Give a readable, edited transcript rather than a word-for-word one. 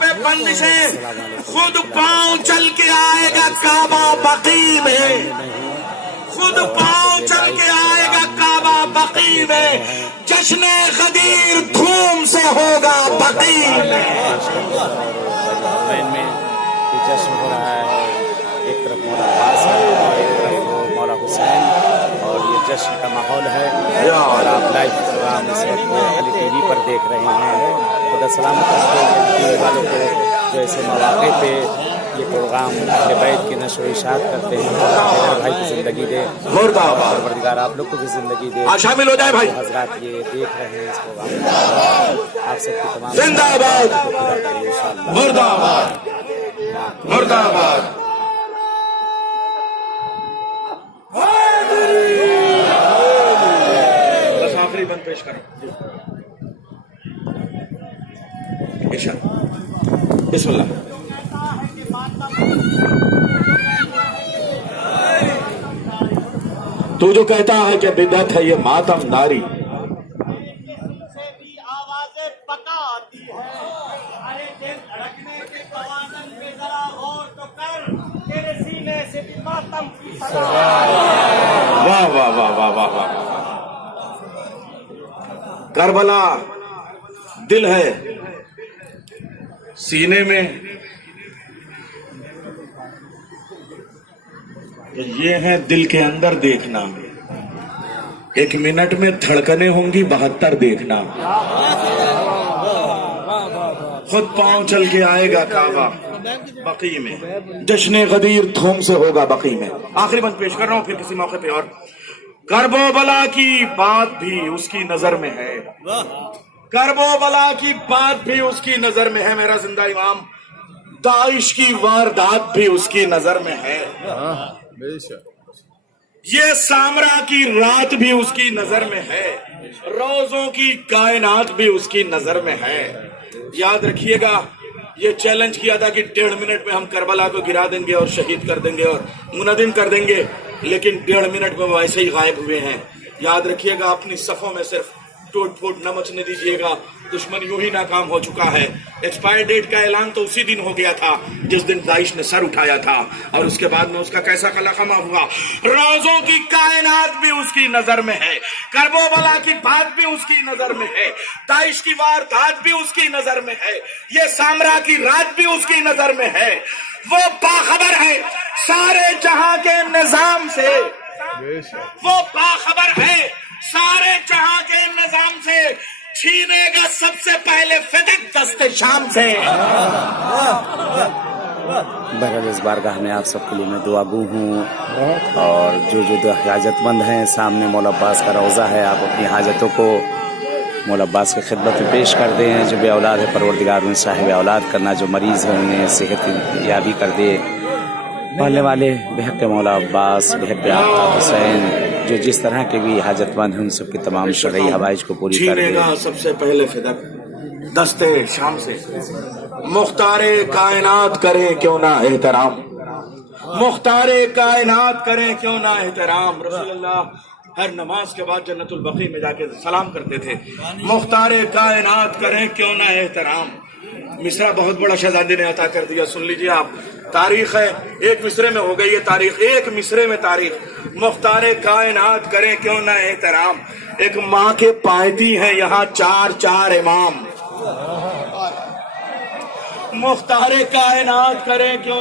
پہ بندش ہے، خود پاؤں چل کے آئے گا کعبہ بقی میں، خود پاؤں چل کے آئے گا کعبہ بقی میں، جشن غدیر دھوم سے ہوگا بقی میں۔ جشن ہو رہا ہے، ایک طرف مولا عباس ہے اور ایک طرف مولا حسین، اور یہ جشن کا ماحول ہے اور آپ لائیو پروگرام علی ٹی وی پر دیکھ رہے ہیں۔ خدا سلامت کرتے ہیں ٹی وی والوں کو جو ایسے مواقع پہ یہ پروگرام اہل بیت کی نشر و اشاعت کرتے ہیں۔ حیدر بھائی کو زندگی دے، پروردگار آپ لوگ کو بھی زندگی دے۔ شامل ہو جائے بھائی، حضرات یہ دیکھ رہے ہیں اس پروگرام کو، آپ سب کی تمام زندہ آباد، مرد آباد، مرد آباد۔ بس آخری بند پیش کرو، بسم اللہ۔ تو جو کہتا ہے کہ بدعت ہے یہ ماتم داری، سے بھی آوازیں پکا آتی ہے، ارے دل دھڑکنے کے توازن پہ ذرا غور تو کر، تیرے سینے سے بھی ماتم کی صدا۔ واہ واہ واہ واہ واہ واہ۔ کربلا دل ہے، سینے میں یہ ہے دل کے اندر دیکھنا، ایک منٹ میں دھڑکنے ہوں گی 72 دیکھنا، خود پاؤں چل کے آئے گا کعبہ بقی میں، جشن غدیر دھوم سے ہوگا بقی میں۔ آخری بند پیش کر رہا ہوں، پھر کسی موقع پہ اور۔ کرب و بلا کی بات بھی اس کی نظر میں ہے، کرب و بلا کی بات بھی اس کی نظر میں ہے میرا زندہ امام، داعش کی واردات بھی اس کی نظر میں ہے، یہ سامرا کی رات بھی اس کی نظر میں ہے، روزوں کی کائنات بھی اس کی نظر میں ہے۔ یاد رکھیے گا یہ چیلنج کیا تھا کہ 1.5 منٹ میں ہم کربلا کو گرا دیں گے اور شہید کر دیں گے اور منہدم کر دیں گے، لیکن 1.5 منٹ میں وہ ایسے ہی غائب ہوئے ہیں۔ یاد رکھیے گا اپنی صفوں میں صرف ٹوٹ پھوٹ نہ مچنے دیجیے گا، دشمن یوں ہی ناکام ہو چکا ہے۔ ایکسپائر ڈیٹ کا اعلان تو اسی دن ہو گیا تھا جس دن داعش نے سر اٹھایا تھا، اور اس کے بعد میں اس کا کیسا قلقمہ ہوا۔ روزوں کی کائنات بھی اس کی نظر میں ہے، کرب و بلا کی بات بھی اس کی نظر میں ہے، داعش کی واردات بھی اس کی نظر میں ہے، یہ سامرا کی رات بھی اس کی نظر میں ہے۔ وہ باخبر ہے سارے جہاں کے نظام سے، وہ باخبر ہے سارے جہاں کے نظام سے، چھینے گا سب سے پہلے فتح دست شام سے۔ بہرحال اس بارگاہ میں آپ سب کے لیے میں دعا گو ہوں، اور جو حاجت مند ہیں سامنے مولا عباس کا روضہ ہے، آپ اپنی حاجتوں کو مولا عباس کی خدمت میں پیش کر دیں۔ جو بے اولاد ہے پروردگار انہیں صاحب اولاد کرنا، جو مریض ہیں انہیں صحت یابی کر دے۔ پہلے والے بحق مولا عباس، بحق آقا حسین، جو جس طرح کے بھی حاجت مند ہیں ان سب کی تمام شرعی حوائج کو پوری کر دے۔ چھینے گا سب سے پہلے فدق دست شام سے، مختار کائنات کرے کیوں نہ احترام، مختار کائنات کرے کیوں نہ احترام۔ رسول اللہ ہر نماز کے بعد جنت البقیع میں جا کے سلام کرتے تھے، مختار کائنات کرے کیوں نہ احترام۔ مصرع بہت بڑا شہزادے نے عطا کر دیا، سن لیجئے آپ، تاریخ ہے، ایک مصرے میں ہو گئی یہ تاریخ، ایک مصرے میں تاریخ۔ مختار کائنات کرے کیوں نہ احترام، ایک ماں کے پائتی ہیں یہاں 4 امام، مختار کائنات کرے کیوں